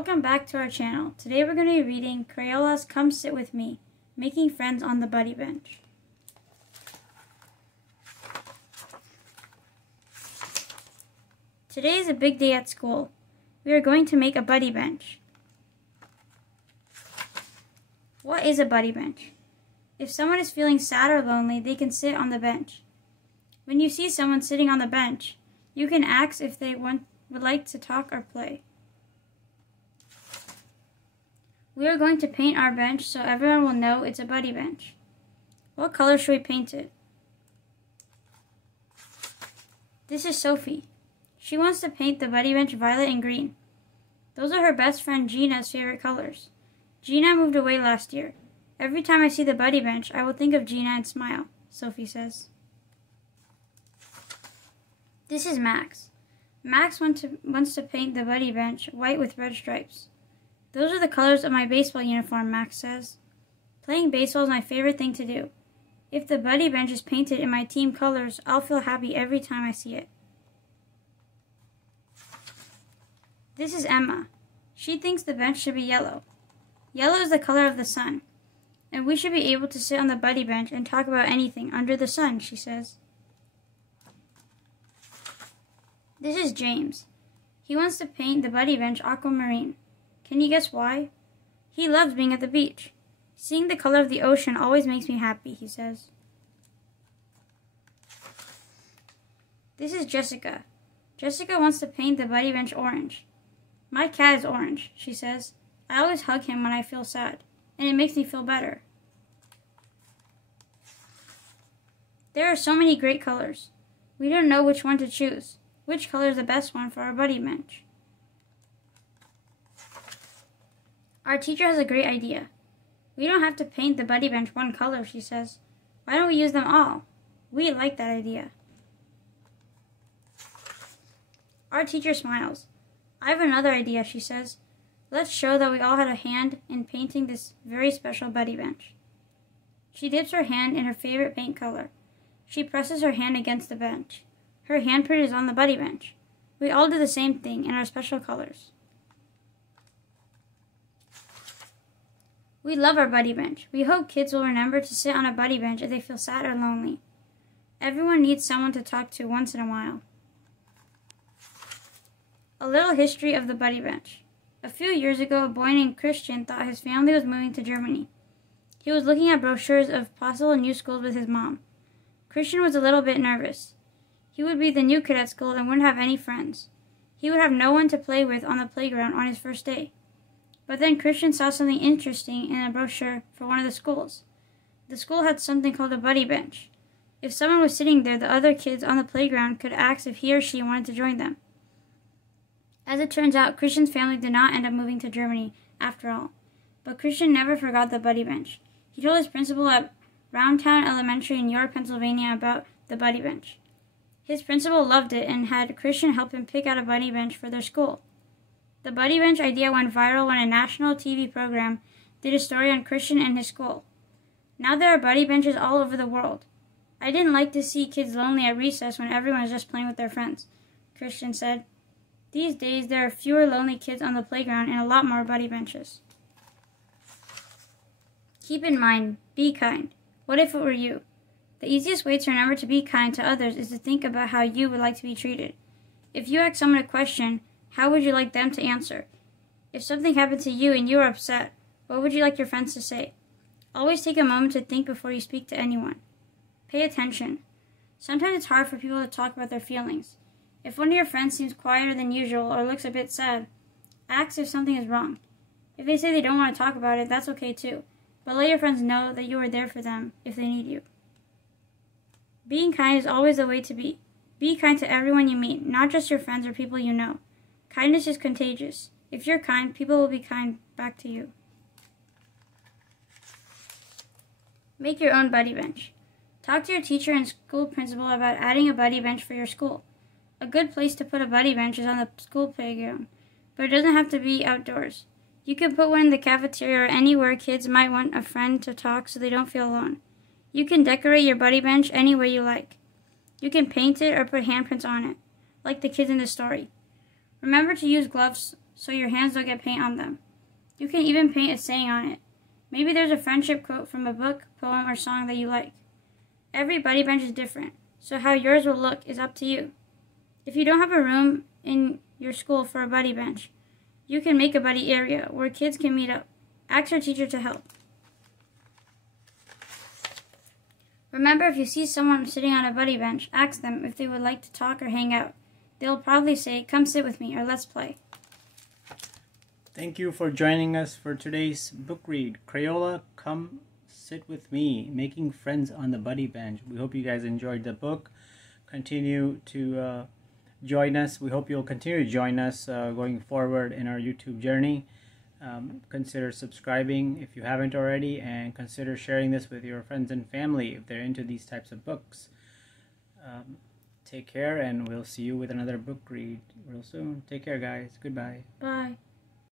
Welcome back to our channel. Today we're going to be reading Crayola's Come Sit With Me, Making Friends on the Buddy Bench. Today is a big day at school. We are going to make a buddy bench. What is a buddy bench? If someone is feeling sad or lonely, they can sit on the bench. When you see someone sitting on the bench, you can ask if they would like to talk or play. We are going to paint our bench so everyone will know it's a buddy bench. What color should we paint it? This is Sophie. She wants to paint the buddy bench violet and green. Those are her best friend Gina's favorite colors. Gina moved away last year. Every time I see the buddy bench, I will think of Gina and smile, Sophie says. This is Max. Max wants to paint the buddy bench white with red stripes. Those are the colors of my baseball uniform, Max says. Playing baseball is my favorite thing to do. If the buddy bench is painted in my team colors, I'll feel happy every time I see it. This is Emma. She thinks the bench should be yellow. Yellow is the color of the sun, and we should be able to sit on the buddy bench and talk about anything under the sun, she says. This is James. He wants to paint the buddy bench aquamarine. Can you guess why? He loves being at the beach. Seeing the color of the ocean always makes me happy, he says. This is Jessica. Jessica wants to paint the buddy bench orange. My cat is orange, she says. I always hug him when I feel sad, and it makes me feel better. There are so many great colors. We don't know which one to choose. Which color is the best one for our buddy bench? Our teacher has a great idea. We don't have to paint the buddy bench one color, she says. Why don't we use them all? We like that idea. Our teacher smiles. I have another idea, she says. Let's show that we all had a hand in painting this very special buddy bench. She dips her hand in her favorite paint color. She presses her hand against the bench. Her handprint is on the buddy bench. We all do the same thing in our special colors. We love our buddy bench. We hope kids will remember to sit on a buddy bench if they feel sad or lonely. Everyone needs someone to talk to once in a while. A little history of the buddy bench. A few years ago, a boy named Christian thought his family was moving to Germany. He was looking at brochures of possible new schools with his mom. Christian was a little bit nervous. He would be the new kid at school and wouldn't have any friends. He would have no one to play with on the playground on his first day. But then Christian saw something interesting in a brochure for one of the schools. The school had something called a buddy bench. If someone was sitting there, the other kids on the playground could ask if he or she wanted to join them. As it turns out, Christian's family did not end up moving to Germany after all. But Christian never forgot the buddy bench. He told his principal at Roundtown Elementary in York, Pennsylvania about the buddy bench. His principal loved it and had Christian help him pick out a buddy bench for their school. The buddy bench idea went viral when a national TV program did a story on Christian and his school. Now there are buddy benches all over the world. I didn't like to see kids lonely at recess when everyone is just playing with their friends, Christian said. These days there are fewer lonely kids on the playground and a lot more buddy benches. Keep in mind, be kind. What if it were you? The easiest way to remember to be kind to others is to think about how you would like to be treated. If you ask someone a question, how would you like them to answer? If something happened to you and you were upset, what would you like your friends to say? Always take a moment to think before you speak to anyone. Pay attention. Sometimes it's hard for people to talk about their feelings. If one of your friends seems quieter than usual or looks a bit sad, ask if something is wrong. If they say they don't want to talk about it, that's okay too. But let your friends know that you are there for them if they need you. Being kind is always the way to be. Be kind to everyone you meet, not just your friends or people you know. Kindness is contagious. If you're kind, people will be kind back to you. Make your own buddy bench. Talk to your teacher and school principal about adding a buddy bench for your school. A good place to put a buddy bench is on the school playground, but it doesn't have to be outdoors. You can put one in the cafeteria or anywhere kids might want a friend to talk so they don't feel alone. You can decorate your buddy bench any way you like. You can paint it or put handprints on it, like the kids in the story. Remember to use gloves so your hands don't get paint on them. You can even paint a saying on it. Maybe there's a friendship quote from a book, poem, or song that you like. Every buddy bench is different, so how yours will look is up to you. If you don't have a room in your school for a buddy bench, you can make a buddy area where kids can meet up. Ask your teacher to help. Remember, if you see someone sitting on a buddy bench, ask them if they would like to talk or hang out. They'll probably say, "Come sit with me," or "Let's play." Thank you for joining us for today's book read. Crayola, Come Sit With Me, Making Friends on the Buddy Bench. We hope you guys enjoyed the book. Continue to join us. We hope you'll continue to join us going forward in our YouTube journey. Consider subscribing if you haven't already, and consider sharing this with your friends and family if they're into these types of books. Take care, and we'll see you with another book read real soon. Take care, guys. Goodbye. Bye.